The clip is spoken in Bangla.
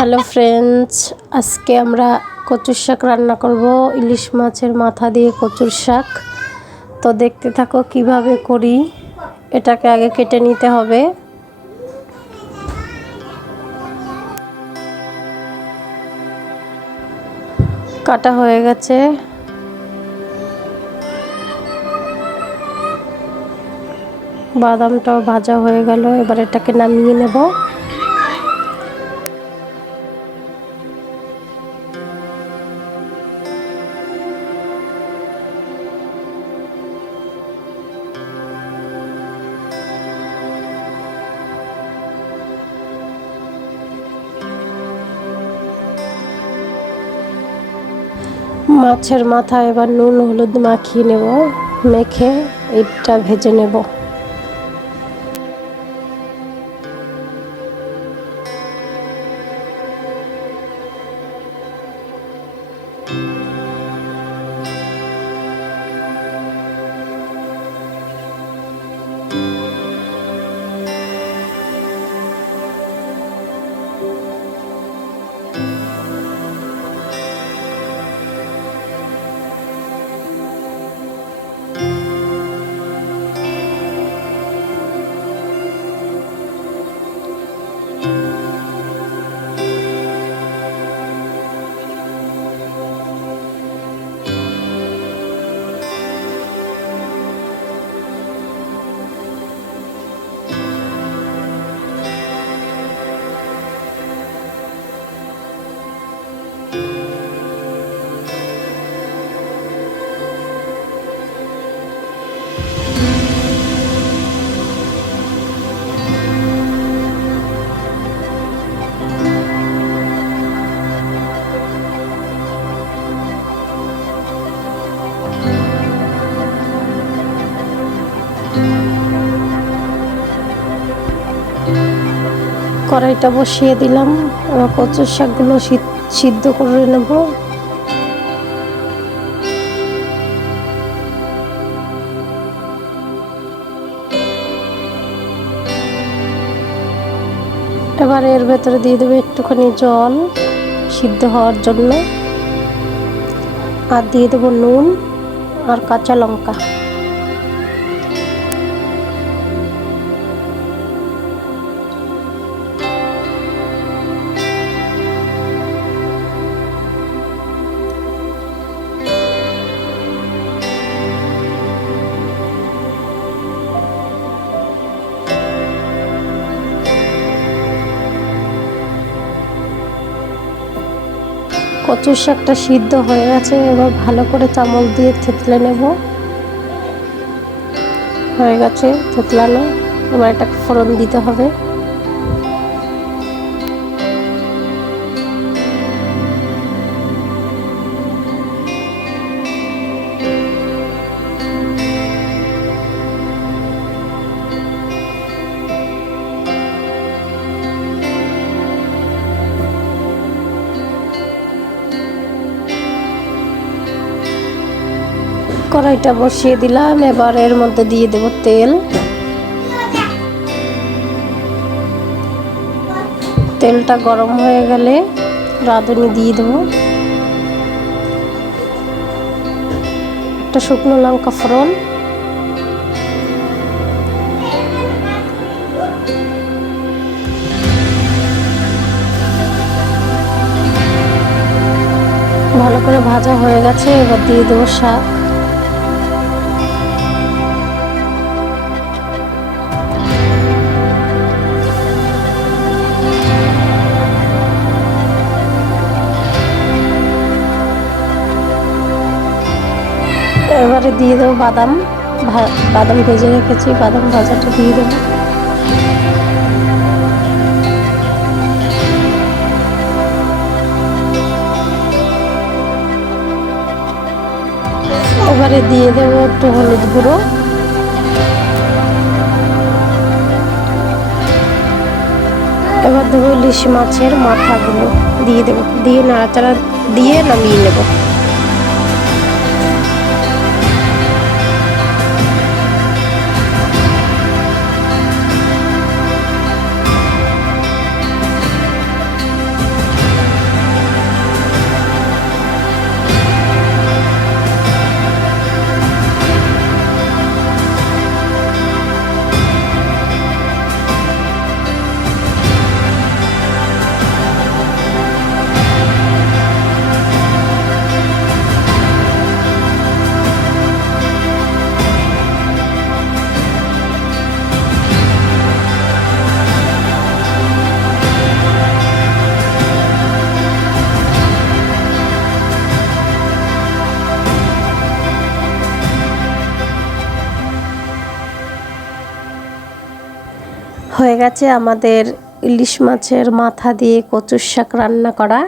হ্যালো ফ্রেন্ডস, আজকে আমরা কচুর শাক রান্না করব। ইলিশ মাছের মাথা দিয়ে কচুর শাক। তো দেখতে থাকো কিভাবে করি। এটাকে আগে কেটে নিতে হবে। কাটা হয়ে গেছে। বাদামটাও ভাজা হয়ে গেল। এবার এটাকে নামিয়ে নেব। মাছের মাথা এবার নুন হলুদ মাখিয়ে নেব, মেখে এটা ভেজে নেব। কড়াইটা বসিয়ে দিলাম। এবার কচুর শাকগুলো সিদ্ধ করে নেব। এবার এর ভেতরে দিয়ে দেবো একটুখানি জল সিদ্ধ হওয়ার জন্য, আর দিয়ে দেবো নুন আর কাঁচা লঙ্কা। কচুর শাকটা সিদ্ধ হয়ে গেছে। এবার ভালো করে চামচ দিয়ে থেতলে নেব। হয়ে গেছে থেতলানো। এবার এটাকে ফোড়ন দিতে হবে। কড়াইটা বসিয়ে দিলাম। এবার এর মধ্যে দিয়ে দেব তেল। তেলটা গরম হয়ে গেলে রাঁধুনি দিয়ে দেব। একটা শুকনো লঙ্কা ফোড়ন, ভালো করে ভাজা হয়ে গেছে। এবার দিয়ে দেবো শাক। এবারে দিয়ে দেবো বাদাম। বাদাম ভেজে রেখেছি, বাদাম ভাজাটা দিয়ে দেবো। এবারে দিয়ে দেবো একটু হলুদ গুঁড়ো। এবার দেবো ইলিশ মাছের মাথাগুলো দিয়ে দেবো, দিয়ে নাড়াচাড়া দিয়ে নামিয়ে নেব। হয়ে গেছে আমাদের ইলিশ মাছের মাথা দিয়ে কচুর শাক রান্না করা।